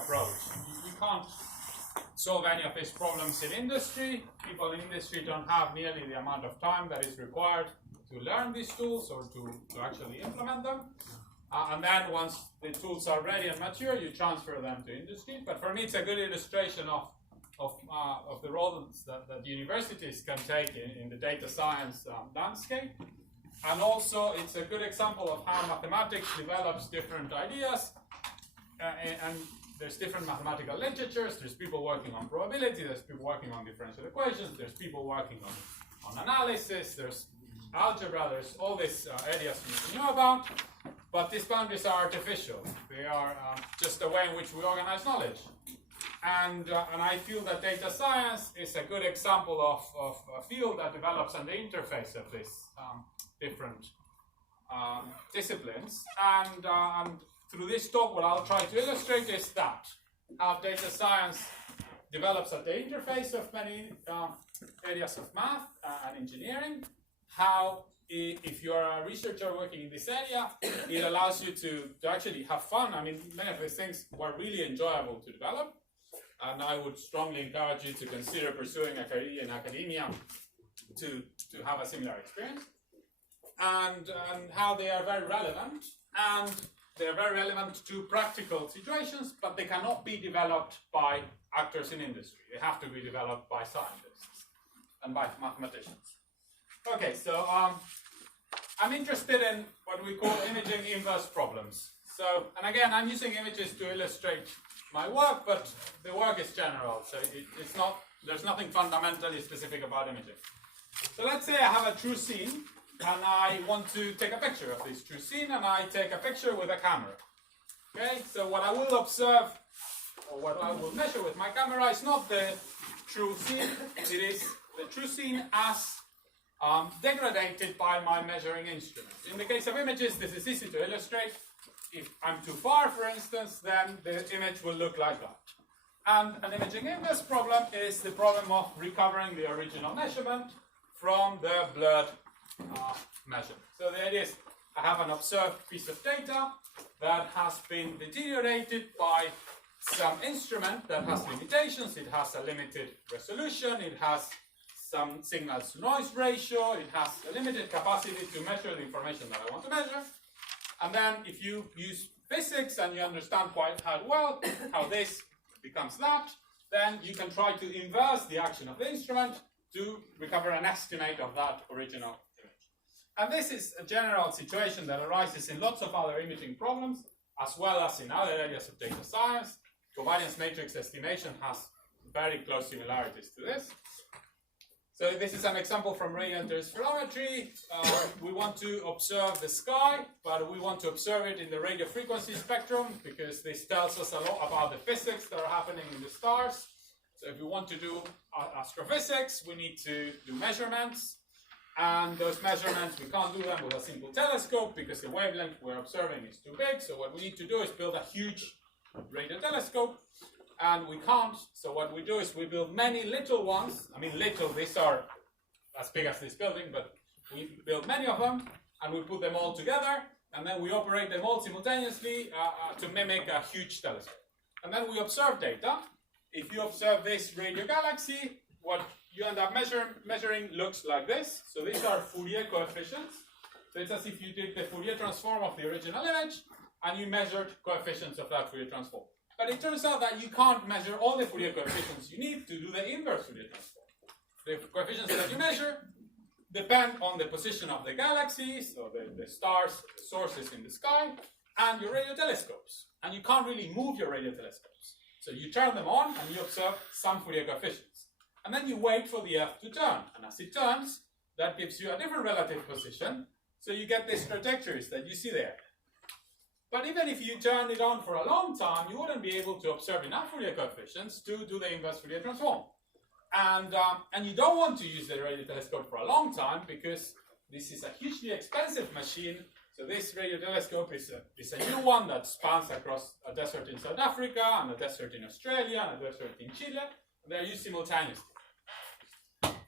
approach. You can't solve any of these problems in industry. People in industry don't have nearly the amount of time that is required to learn these tools or to actually implement them. And then once the tools are ready and mature, you transfer them to industry. But for me, it's a good illustration of the roles that universities can take in the data science landscape. And also, it's a good example of how mathematics develops different ideas. And there's different mathematical literatures. There's people working on probability. There's people working on differential equations. There's people working on analysis. There's algebra. There's all these areas you know about. But these boundaries are artificial. They are just the way in which we organize knowledge. And I feel that data science is a good example of a field that develops on the interface of these different disciplines. And through this talk, what I'll try to illustrate is that how data science develops at the interface of many areas of math and engineering, how if you're a researcher working in this area, it allows you to actually have fun. I mean, many of these things were really enjoyable to develop, and I would strongly encourage you to consider pursuing a career in academia to have a similar experience, and how they are very relevant, and they're very relevant to practical situations, but they cannot be developed by actors in industry. They have to be developed by scientists and by mathematicians. Okay, so I'm interested in what we call imaging inverse problems. So, and again, I'm using images to illustrate my work, but the work is general, so it's not, there's nothing fundamentally specific about imaging. So let's say I have a true scene, and I want to take a picture of this true scene, and I take a picture with a camera. Okay, so what I will observe, or what I will measure with my camera is not the true scene, it is the true scene as degraded by my measuring instrument. In the case of images, this is easy to illustrate. If I'm too far, for instance, then the image will look like that. And an imaging inverse problem is the problem of recovering the original measurement from the blurred measurement. So the idea is I have an observed piece of data that has been deteriorated by some instrument that has limitations. It has a limited resolution, it has some signals to noise ratio, it has a limited capacity to measure the information that I want to measure. And then if you use physics and you understand quite well how this becomes that, then you can try to inverse the action of the instrument to recover an estimate of that original image. And this is a general situation that arises in lots of other imaging problems, as well as in other areas of data science. Covariance matrix estimation has very close similarities to this. So this is an example from radio interferometry. We want to observe the sky, but we want to observe it in the radio frequency spectrum because this tells us a lot about the physics that are happening in the stars. So if we want to do astrophysics, we need to do measurements. And those measurements, we can't do them with a simple telescope because the wavelength we're observing is too big. So what we need to do is build a huge radio telescope. And we can't, so what we do is we build many little ones. I mean little, these are as big as this building, but we build many of them, and we put them all together, and then we operate them all simultaneously to mimic a huge telescope. And then we observe data. If you observe this radio galaxy, what you end up measuring looks like this. So these are Fourier coefficients. So it's as if you did the Fourier transform of the original image, and you measured coefficients of that Fourier transform. But it turns out that you can't measure all the Fourier coefficients you need to do the inverse Fourier transform. The coefficients that you measure depend on the position of the galaxies, or the stars, the sources in the sky, and your radio telescopes. And you can't really move your radio telescopes. So you turn them on and you observe some Fourier coefficients. And then you wait for the Earth to turn. And as it turns, that gives you a different relative position. So you get these trajectories that you see there. But even if you turn it on for a long time, you wouldn't be able to observe enough Fourier coefficients to do the inverse Fourier transform. And you don't want to use the radio telescope for a long time because this is a hugely expensive machine. So this radio telescope is a new one that spans across a desert in South Africa, and a desert in Australia, and a desert in Chile. And they're used simultaneously.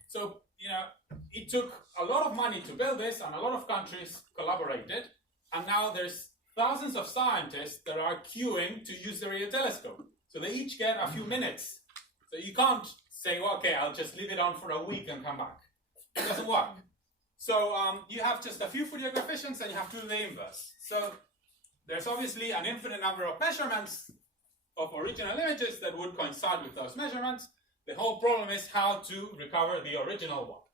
So, it took a lot of money to build this, and a lot of countries collaborated. And now there's thousands of scientists that are queuing to use the radio telescope. So they each get a few minutes. So you can't say, well, okay, I'll just leave it on for a week and come back. It doesn't work. So you have just a few Fourier coefficients and you have to do the inverse. So there's obviously an infinite number of measurements of original images that would coincide with those measurements. The whole problem is how to recover the original one.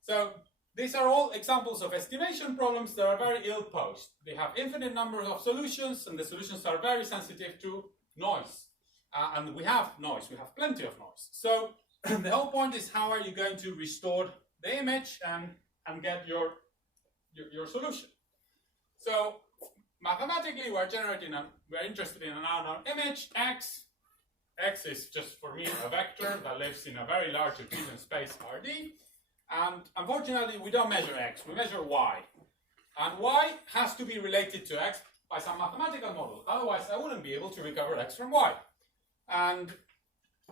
So these are all examples of estimation problems that are very ill-posed. They have infinite numbers of solutions, and the solutions are very sensitive to noise. And we have noise, we have plenty of noise. So the whole point is, how are you going to restore the image and get your solution? So mathematically, we're interested in an unknown image, x. X is just, for me, a vector that lives in a very large Euclidean space Rd. And unfortunately, we don't measure x, we measure y. And y has to be related to x by some mathematical model. Otherwise, I wouldn't be able to recover x from y. And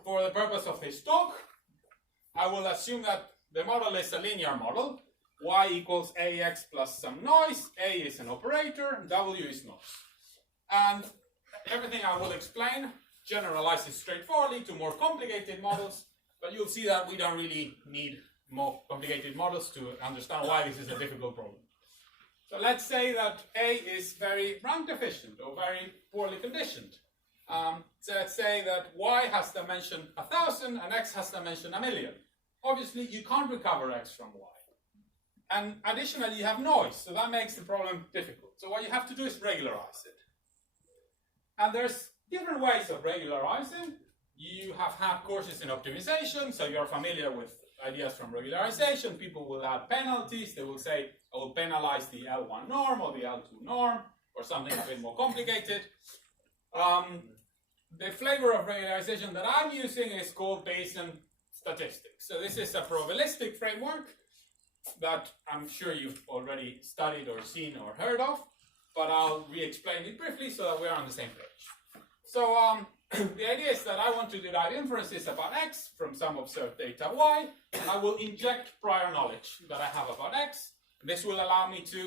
for the purpose of this talk, I will assume that the model is a linear model. Y equals ax plus some noise. A is an operator, w is noise. And everything I will explain generalizes straightforwardly to more complicated models, but you'll see that we don't really need more complicated models to understand why this is a difficult problem. So let's say that A is very rank deficient or very poorly conditioned. So let's say that Y has dimension 1,000 and X has dimension 1,000,000. Obviously, you can't recover X from Y. And additionally, you have noise, so that makes the problem difficult. So what you have to do is regularize it. And there's different ways of regularizing. You have had courses in optimization, so you're familiar with ideas from regularization. People will add penalties. They will say, I will penalize the L1 norm or the L2 norm or something a bit more complicated. The flavor of regularization that I'm using is called Bayesian statistics. So this is a probabilistic framework that I'm sure you've already studied or seen or heard of, but I'll re-explain it briefly so that we're on the same page. So the idea is that I want to derive inferences about x from some observed data y, and I will inject prior knowledge that I have about x. This will allow me to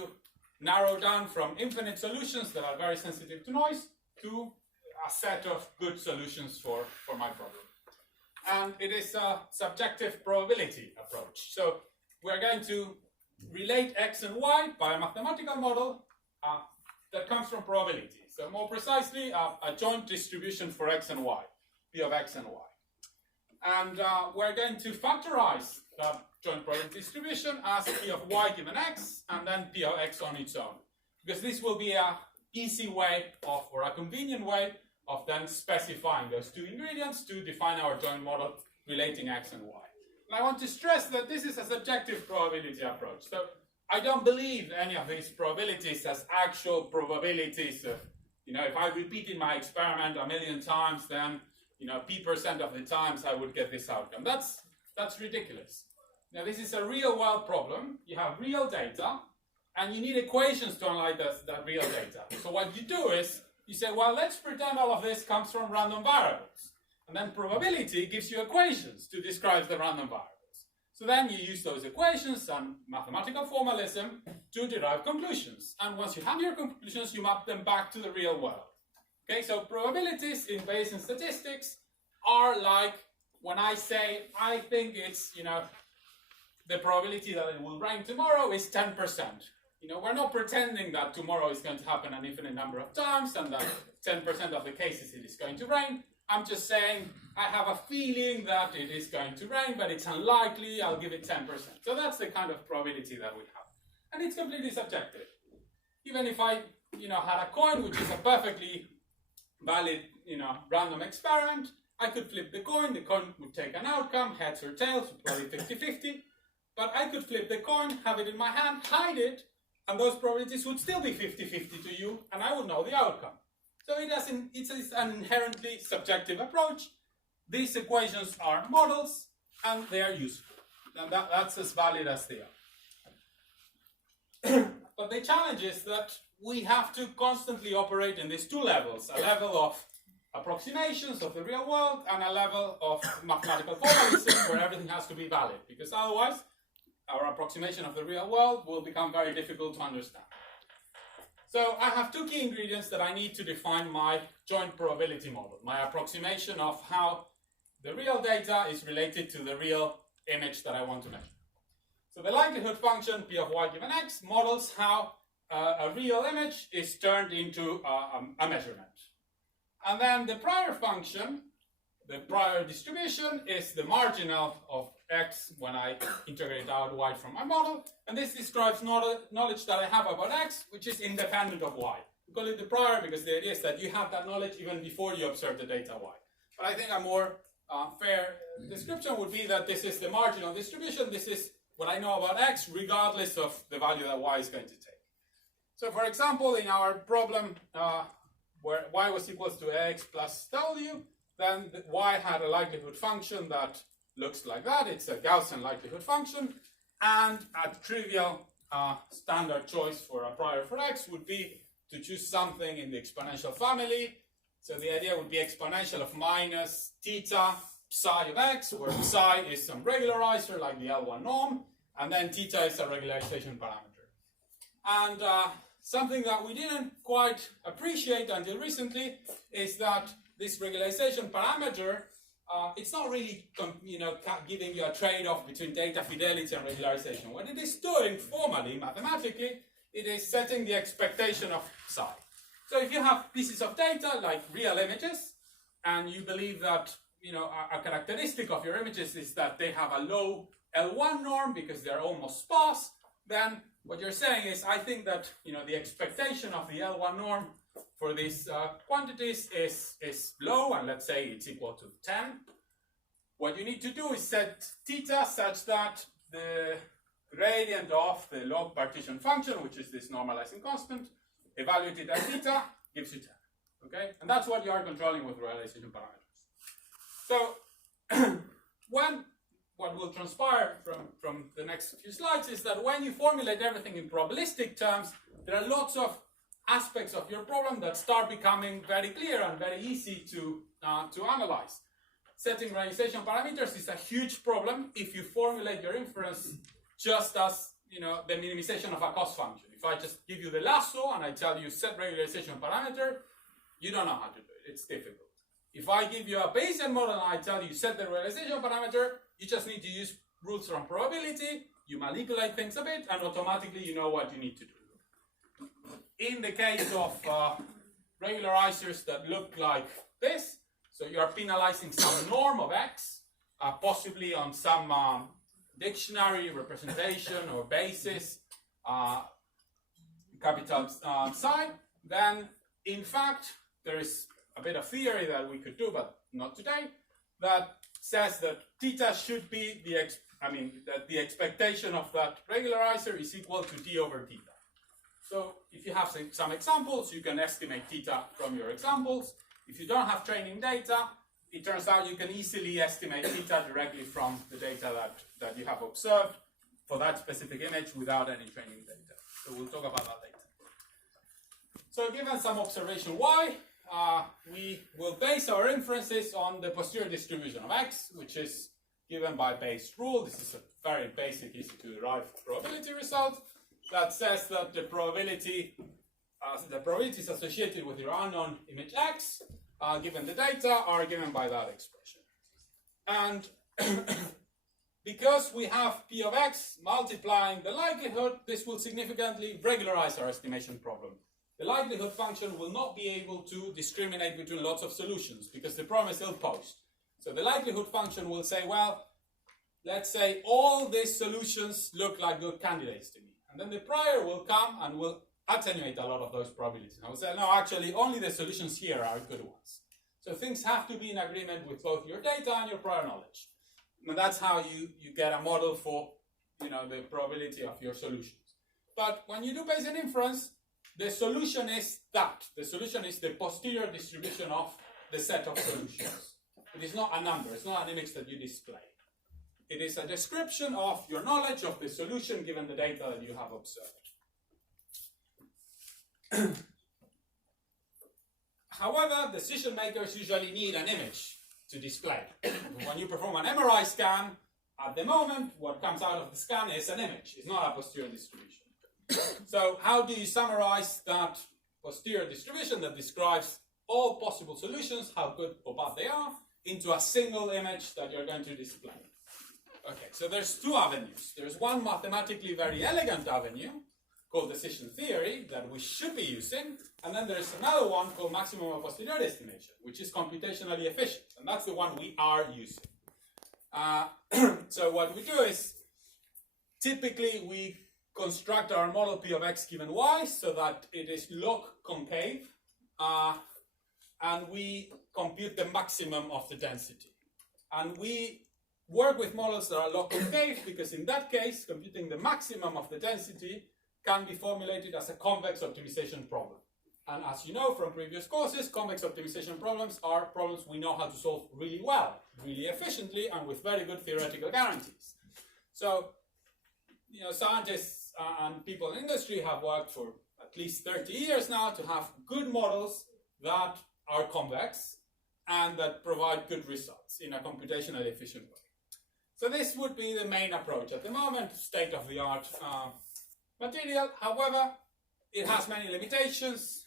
narrow down from infinite solutions that are very sensitive to noise to a set of good solutions for my problem. And it is a subjective probability approach. So we're going to relate x and y by a mathematical model that comes from probability. So more precisely, a joint distribution for x and y, p of x and y. And we're going to factorize that joint probability distribution as p of y given x, and then p of x on its own. Because this will be an easy way of, or a convenient way of then specifying those two ingredients to define our joint model relating x and y. And I want to stress that this is a subjective probability approach. So I don't believe any of these probabilities as actual probabilities of, if I repeated my experiment 1,000,000 times, then, p% of the times I would get this outcome. That's ridiculous. Now, this is a real world problem. You have real data, and you need equations to analyze that real data. So what you do is, you say, well, let's pretend all of this comes from random variables. And then probability gives you equations to describe the random variables. So then you use those equations and mathematical formalism to derive conclusions. And once you have your conclusions, you map them back to the real world. Okay, so probabilities in Bayesian statistics are like when I say, I think it's, the probability that it will rain tomorrow is 10%. We're not pretending that tomorrow is going to happen an infinite number of times and that 10% of the cases it is going to rain. I'm just saying, I have a feeling that it is going to rain, but it's unlikely, I'll give it 10%. So that's the kind of probability that we have. And it's completely subjective. Even if I, had a coin, which is a perfectly valid, random experiment, I could flip the coin would take an outcome, heads or tails, probably 50-50. But I could flip the coin, have it in my hand, hide it, and those probabilities would still be 50-50 to you, and I would know the outcome. So it's an inherently subjective approach. These equations are models, and they are useful. And that's as valid as they are. But the challenge is that we have to constantly operate in these two levels, a level of approximations of the real world and a level of mathematical formalism where everything has to be valid, because otherwise our approximation of the real world will become very difficult to understand. So I have two key ingredients that I need to define my joint probability model, my approximation of how the real data is related to the real image that I want to measure. So the likelihood function P of y given x models how a real image is turned into a measurement. And then the prior function, the prior distribution, is the marginal of x when I integrate out y from my model. And this describes knowledge that I have about x, which is independent of y. We call it the prior because the idea is that you have that knowledge even before you observe the data y. But I think a more fair description would be that this is the marginal distribution. This is what I know about x, regardless of the value that y is going to take. So for example, in our problem where y was equals to ax plus w, then the y had a likelihood function that looks like that. It's a Gaussian likelihood function, and a trivial standard choice for a prior for x would be to choose something in the exponential family. So the idea would be exponential of minus theta psi of x, where psi is some regularizer like the L1 norm, and then theta is a regularization parameter. And something that we didn't quite appreciate until recently is that this regularization parameter, it's not really giving you a trade-off between data fidelity and regularization. What it is doing formally, mathematically, it is setting the expectation of psi. So if you have pieces of data like real images, and you believe that a characteristic of your images is that they have a low L1 norm because they're almost sparse, then what you're saying is, I think that the expectation of the L1 norm for these quantities is low, and let's say it's equal to 10. What you need to do is set theta such that the gradient of the log partition function, which is this normalizing constant, evaluated at theta, gives you 10. Okay? And that's what you are controlling with regularization parameters. So what will transpire from the next few slides is that when you formulate everything in probabilistic terms, there are lots of aspects of your problem that start becoming very clear and very easy to analyze. Setting regularization parameters is a huge problem if you formulate your inference just as the minimization of a cost function. If I just give you the lasso and I tell you set regularization parameter, you don't know how to do it. It's difficult. If I give you a Bayesian model and I tell you set the regularization parameter, you just need to use rules from probability, you manipulate things a bit, and automatically you know what you need to do. In the case of regularizers that look like this, so you are penalizing some norm of x, possibly on some dictionary representation or basis, capital psi, then in fact there is a bit of theory that we could do, but not today, that says that theta should be that the expectation of that regularizer is equal to d over theta. So if you have some examples, you can estimate theta from your examples. If you don't have training data, it turns out you can easily estimate theta directly from the data that you have observed for that specific image without any training data. So we'll talk about that later. So given some observation y, we will base our inferences on the posterior distribution of x, which is given by Bayes' rule. This is a very basic, easy to derive probability result that says that the probabilities associated with your unknown image x, given the data, are given by that expression. And because we have p of x multiplying the likelihood, this will significantly regularize our estimation problem. The likelihood function will not be able to discriminate between lots of solutions because the problem is ill-posed. So the likelihood function will say, well, let's say all these solutions look like good candidates to me. And then the prior will come and will attenuate a lot of those probabilities. And I will say, no, actually, only the solutions here are good ones. So things have to be in agreement with both your data and your prior knowledge. And that's how you get a model for the probability of your solutions. But when you do Bayesian inference, the solution is that. The solution is the posterior distribution of the set of solutions. It is not a number. It's not an image that you display. It is a description of your knowledge of the solution given the data that you have observed. However, decision makers usually need an image to display. When you perform an MRI scan, at the moment, what comes out of the scan is an image. It's not a posterior distribution. So how do you summarize that posterior distribution that describes all possible solutions, how good or bad they are, into a single image that you're going to display? Okay, so there's two avenues. There's one mathematically very elegant avenue called decision theory that we should be using, and then there's another one called maximum of posteriori estimation, which is computationally efficient, and that's the one we are using. So what we do is, typically we construct our model P of x given y so that it is log concave, and we compute the maximum of the density. And we work with models that are log concave because in that case, computing the maximum of the density can be formulated as a convex optimization problem. And as you know from previous courses, convex optimization problems are problems we know how to solve really well, really efficiently, and with very good theoretical guarantees. So, scientists and people in industry have worked for at least 30 years now to have good models that are convex and that provide good results in a computationally efficient way. So this would be the main approach at the moment, state-of-the-art material. However, it has many limitations.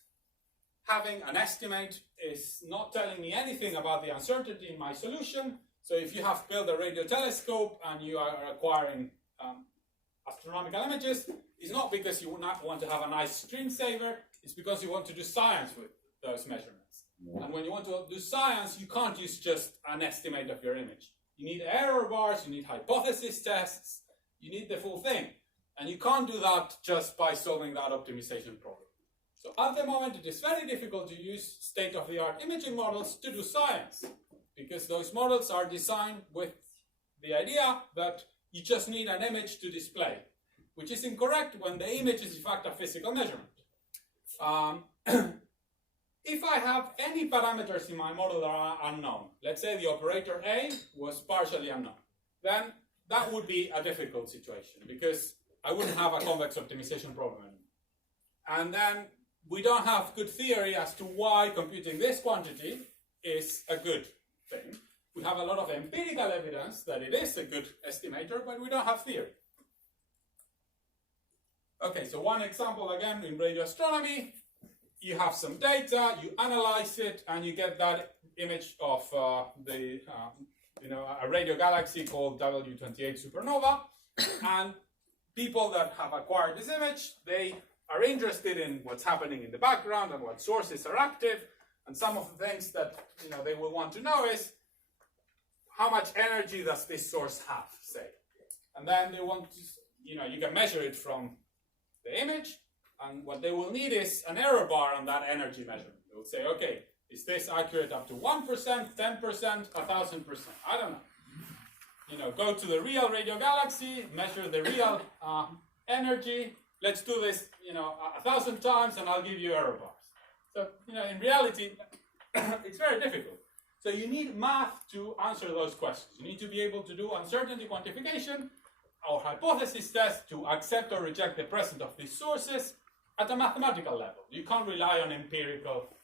Having an estimate is not telling me anything about the uncertainty in my solution. So if you have built a radio telescope and you are acquiring astronomical images, it's not because you not want to have a nice screensaver, it's because you want to do science with those measurements. And when you want to do science, you can't use just an estimate of your image. You need error bars, you need hypothesis tests, you need the full thing. And you can't do that just by solving that optimization problem. So at the moment, it is very difficult to use state-of-the-art imaging models to do science, because those models are designed with the idea that you just need an image to display, which is incorrect when the image is in fact a physical measurement. If I have any parameters in my model that are unknown, let's say the operator A was partially unknown, then that would be a difficult situation because I wouldn't have a convex optimization problem anymore. And then we don't have good theory as to why computing this quantity is a good thing. We have a lot of empirical evidence that it is a good estimator, but we don't have theory. Okay, so one example again in radio astronomy. You have some data, you analyze it, and you get that image of a radio galaxy called W28 supernova. And people that have acquired this image, they are interested in what's happening in the background and what sources are active. And some of the things that they will want to know is how much energy does this source have, say. And then they want to, you can measure it from the image. And what they will need is an error bar on that energy measurement. They will say, okay, is this accurate up to 1%, 10%, 1,000%? I don't know. Go to the real radio galaxy, measure the real energy. Let's do this, 1,000 times, and I'll give you error bars. So, in reality, it's very difficult. So you need math to answer those questions. You need to be able to do uncertainty quantification or hypothesis test to accept or reject the presence of these sources at a mathematical level. You can't rely on empirical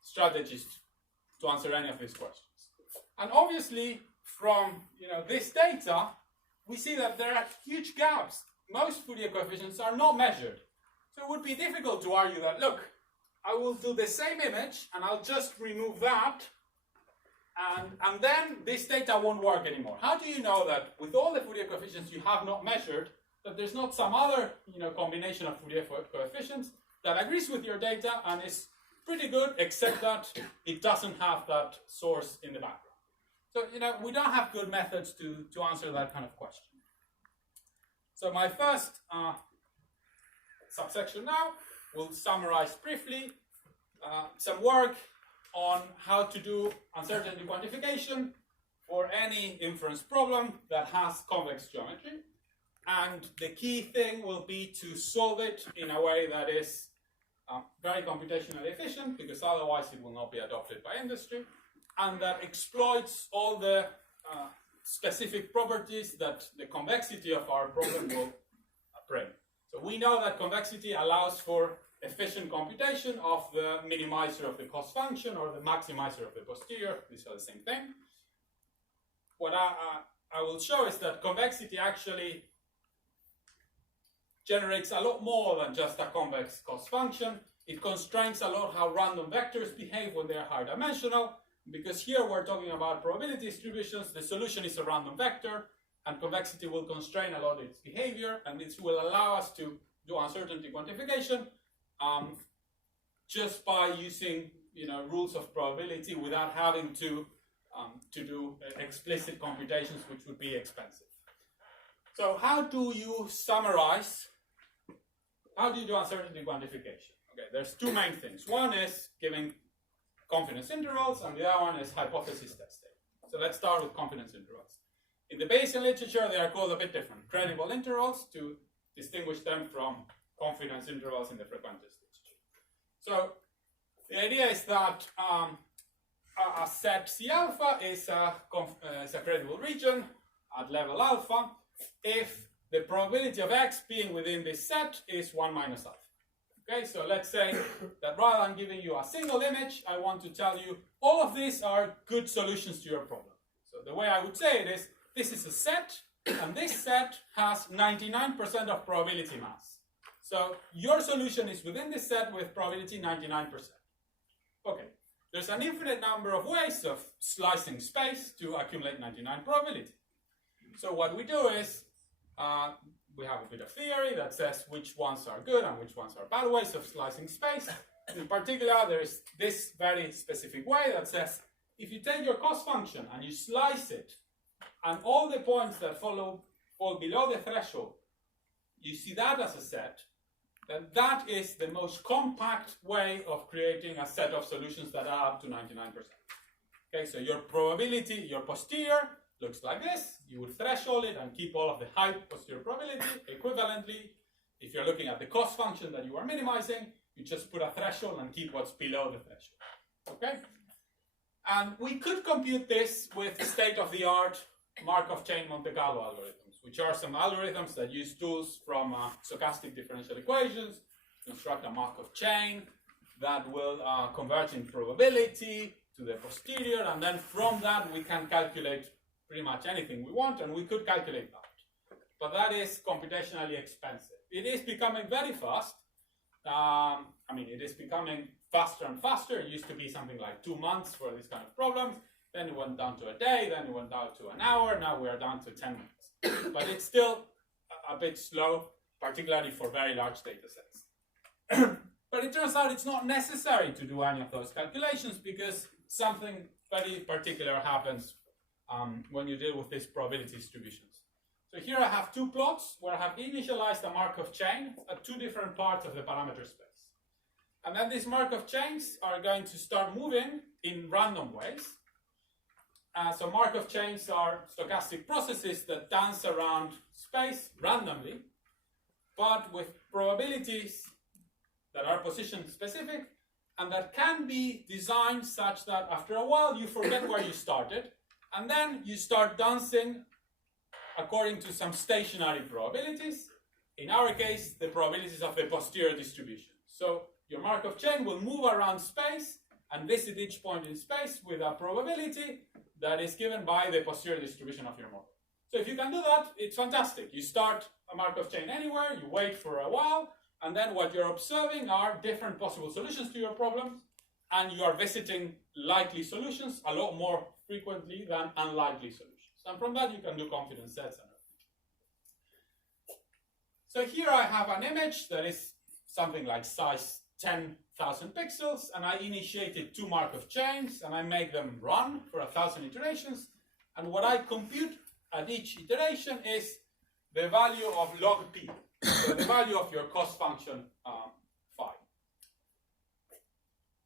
strategies to answer any of these questions. And obviously, from this data, we see that there are huge gaps. Most Fourier coefficients are not measured. So it would be difficult to argue that, look, I will do the same image and I'll just remove that, and then this data won't work anymore. How do you know that with all the Fourier coefficients you have not measured, that there's not some other combination of Fourier coefficients that agrees with your data and is pretty good, except that it doesn't have that source in the background? So we don't have good methods to answer that kind of question. So my first subsection now will summarize briefly some work on how to do uncertainty quantification for any inference problem that has convex geometry. And the key thing will be to solve it in a way that is very computationally efficient, because otherwise it will not be adopted by industry, and that exploits all the specific properties that the convexity of our problem will bring. So we know that convexity allows for efficient computation of the minimizer of the cost function or the maximizer of the posterior. These are the same thing. What I will show is that convexity actually generates a lot more than just a convex cost function. It constrains a lot how random vectors behave when they are high dimensional, because here we're talking about probability distributions. The solution is a random vector, and convexity will constrain a lot its behavior, and this will allow us to do uncertainty quantification just by using rules of probability without having to do explicit computations, which would be expensive. So how do you summarize? How do you do uncertainty quantification? Okay, there's two main things. One is giving confidence intervals, and the other one is hypothesis testing. So let's start with confidence intervals. In the Bayesian literature, they are called a bit different. Credible intervals, to distinguish them from confidence intervals in the frequentist literature. So the idea is that a set C alpha is a credible region at level alpha if the probability of x being within this set is 1 minus alpha. Okay, so let's say that rather than giving you a single image, I want to tell you all of these are good solutions to your problem. So the way I would say it is, this is a set, and this set has 99% of probability mass. So your solution is within this set with probability 99%. Okay, there's an infinite number of ways of slicing space to accumulate 99 probability. So what we do is, we have a bit of theory that says which ones are good and which ones are bad ways of slicing space. In particular, there is this very specific way that says, if you take your cost function and you slice it, and all the points that fall below the threshold, you see that as a set, then that is the most compact way of creating a set of solutions that are up to 99%. Okay, so your probability, your posterior, looks like this. You would threshold it and keep all of the high posterior probability. Equivalently, if you're looking at the cost function that you are minimizing, you just put a threshold and keep what's below the threshold. Okay? And we could compute this with state-of-the-art Markov chain Monte Carlo algorithms, which are some algorithms that use tools from stochastic differential equations to construct a Markov chain that will converge in probability to the posterior, and then from that we can calculate pretty much anything we want, and we could calculate that. But that is computationally expensive. It is becoming very fast. It is becoming faster and faster. It used to be something like 2 months for this kind of problems. Then it went down to a day, then it went down to an hour, now we are down to 10 minutes. But it's still a bit slow, particularly for very large data sets. But it turns out it's not necessary to do any of those calculations because something very particular happens when you deal with these probability distributions. So here I have two plots where I have initialized a Markov chain at two different parts of the parameter space. And then these Markov chains are going to start moving in random ways. So Markov chains are stochastic processes that dance around space randomly, but with probabilities that are position specific and that can be designed such that after a while you forget where you started, and then you start dancing according to some stationary probabilities. In our case, the probabilities of the posterior distribution. So your Markov chain will move around space and visit each point in space with a probability that is given by the posterior distribution of your model. So if you can do that, it's fantastic. You start a Markov chain anywhere, you wait for a while, and then what you're observing are different possible solutions to your problem, and you are visiting likely solutions a lot more frequently than unlikely solutions. And from that, you can do confidence sets and everything. So here I have an image that is something like size 10,000 pixels, and I initiated two Markov chains, and I make them run for 1,000 iterations. And what I compute at each iteration is the value of log p, so the value of your cost function phi.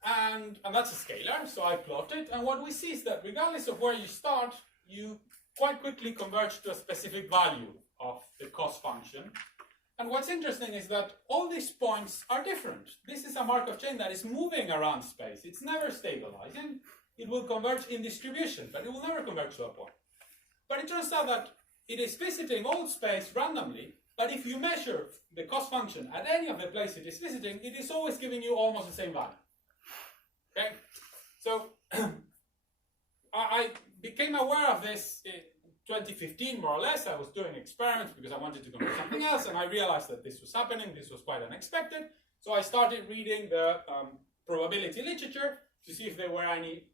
And that's a scalar, so I plot it. And what we see is that regardless of where you start, you quite quickly converge to a specific value of the cost function. And what's interesting is that all these points are different. This is a Markov chain that is moving around space. It's never stabilizing. It will converge in distribution, but it will never converge to a point. But it turns out that it is visiting all space randomly, but if you measure the cost function at any of the places it is visiting, it is always giving you almost the same value. Okay? So I became aware of this 2015, more or less, I was doing experiments because I wanted to compute something else, and I realized that this was happening. This was quite unexpected. So I started reading the probability literature to see if there were any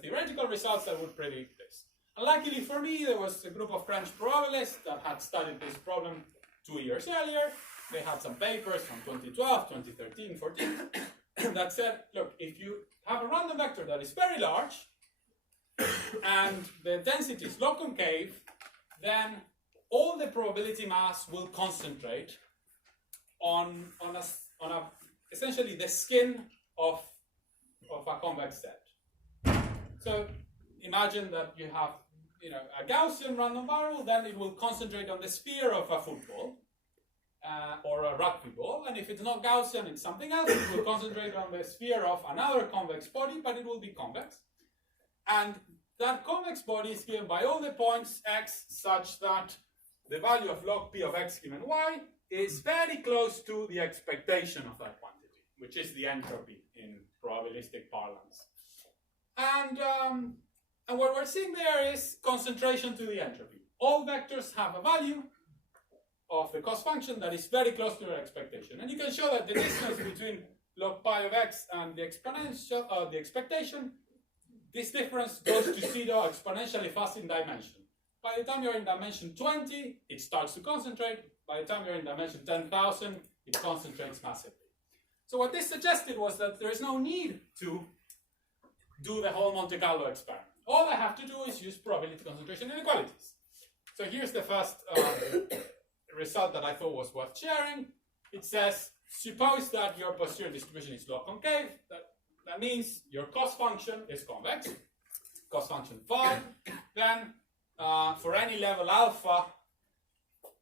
theoretical results that would predict this. And luckily for me, there was a group of French probabilists that had studied this problem 2 years earlier. They had some papers from 2012, 2013, 14 that said, look, if you have a random vector that is very large and the density is log concave, then all the probability mass will concentrate on essentially the skin of a convex set. So imagine that you have a Gaussian random variable, then it will concentrate on the sphere of a football or a rugby ball, and if it's not Gaussian, it's something else. It will concentrate on the sphere of another convex body, but it will be convex. And that convex body is given by all the points x such that the value of log p of x given y is very close to the expectation of that quantity, which is the entropy in probabilistic parlance. And what we're seeing there is concentration to the entropy. All vectors have a value of the cost function that is very close to their expectation. And you can show that the distance between log pi of x and the exponential of the expectation, this difference goes to 0 exponentially fast in dimension. By the time you're in dimension 20, it starts to concentrate. By the time you're in dimension 10,000, it concentrates massively. So what this suggested was that there is no need to do the whole Monte Carlo experiment. All I have to do is use probability concentration inequalities. So here's the first result that I thought was worth sharing. It says, suppose that your posterior distribution is log concave. That means your cost function is convex, cost function phi. Then for any level alpha,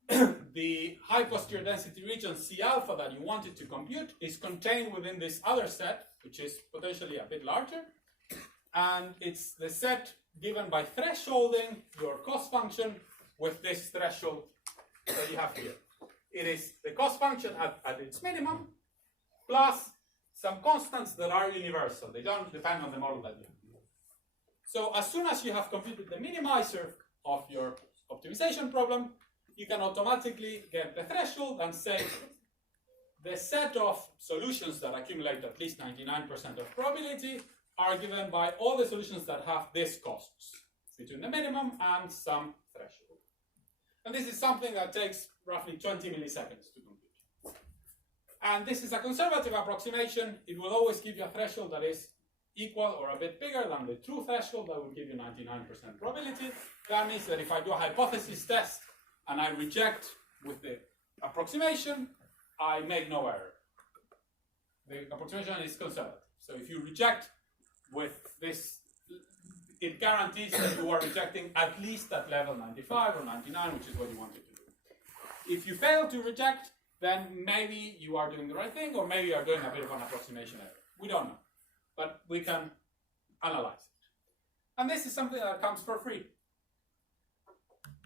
the high posterior density region C alpha that you wanted to compute is contained within this other set, which is potentially a bit larger. And it's the set given by thresholding your cost function with this threshold that you have here. It is the cost function at its minimum plus some constants that are universal. They don't depend on the model that you have. So as soon as you have computed the minimizer of your optimization problem, you can automatically get the threshold and say the set of solutions that accumulate at least 99% of probability are given by all the solutions that have these costs between the minimum and some threshold. And this is something that takes roughly 20 milliseconds to compute. And this is a conservative approximation. It will always give you a threshold that is equal or a bit bigger than the true threshold that will give you 99% probability. That means that if I do a hypothesis test and I reject with the approximation, I make no error. The approximation is conservative. So if you reject with this, it guarantees that you are rejecting at least at level 95 or 99, which is what you wanted to do. If you fail to reject, then maybe you are doing the right thing, or maybe you are doing a bit of an approximation error. We don't know, but we can analyze it. And this is something that comes for free.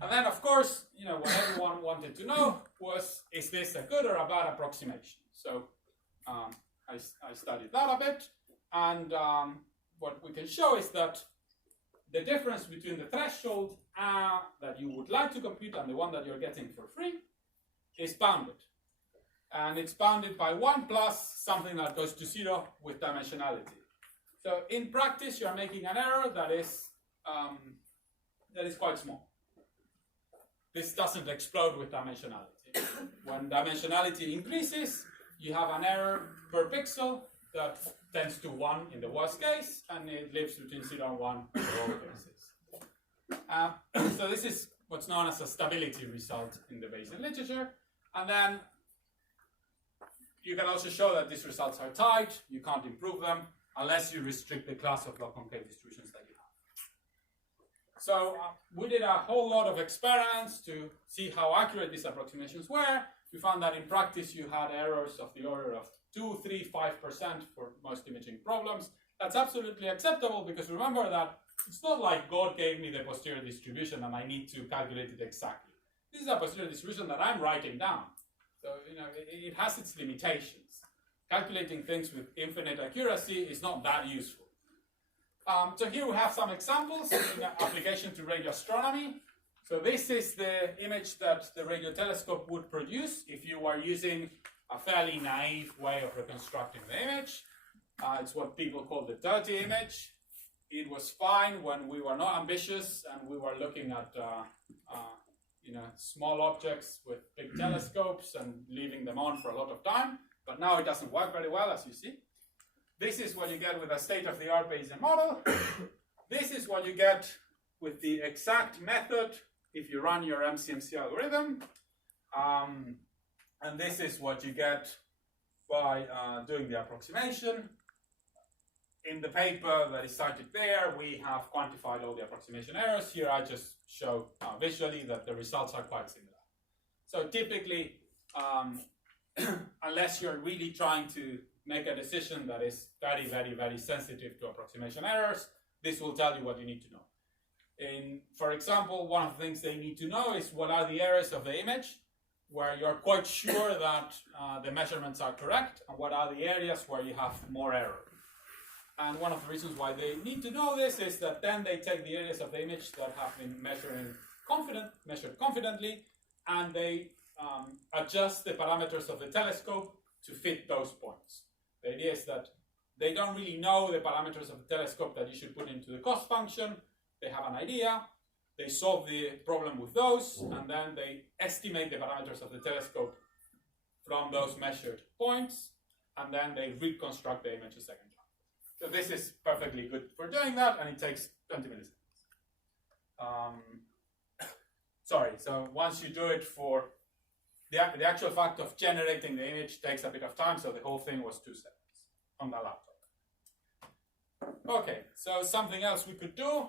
And then, of course, what everyone wanted to know was, is this a good or a bad approximation? So I studied that a bit, and what we can show is that the difference between the threshold that you would like to compute and the one that you're getting for free is bounded. And it's bounded by 1 plus something that goes to 0 with dimensionality. So in practice, you're making an error that is quite small. This doesn't explode with dimensionality. When dimensionality increases, you have an error per pixel that tends to 1 in the worst case, and it lives between 0 and 1 in all cases. So this is what's known as a stability result in the Bayesian literature. And then you can also show that these results are tight. You can't improve them unless you restrict the class of log concave distributions that you have. So we did a whole lot of experiments to see how accurate these approximations were. We found that in practice you had errors of the order of 2, 3, 5% for most imaging problems. That's absolutely acceptable, because remember that it's not like God gave me the posterior distribution and I need to calculate it exactly. This is a posterior distribution that I'm writing down. So, it has its limitations. Calculating things with infinite accuracy is not that useful. So here we have some examples in application to radio astronomy. So this is the image that the radio telescope would produce if you were using a fairly naive way of reconstructing the image. It's what people call the dirty image. It was fine when we were not ambitious and we were looking at small objects with big telescopes and leaving them on for a lot of time. But now it doesn't work very well, as you see. This is what you get with a state-of-the-art Bayesian model. This is what you get with the exact method if you run your MCMC algorithm. And this is what you get by doing the approximation. In the paper that is cited there, we have quantified all the approximation errors. Here I just show visually that the results are quite similar. So typically, unless you're really trying to make a decision that is very, very, very sensitive to approximation errors, this will tell you what you need to know. For example, one of the things they need to know is what are the areas of the image where you're quite sure that the measurements are correct, and what are the areas where you have more error. And one of the reasons why they need to know this is that then they take the areas of the image that have been measured confidently, and they adjust the parameters of the telescope to fit those points. The idea is that they don't really know the parameters of the telescope that you should put into the cost function. They have an idea, they solve the problem with those, and then they estimate the parameters of the telescope from those measured points, and then they reconstruct the image a second time. So this is perfectly good for doing that, and it takes 20 milliseconds. So once you do it for the actual fact of generating the image takes a bit of time, so the whole thing was 2 seconds on the laptop. Okay, so something else we could do.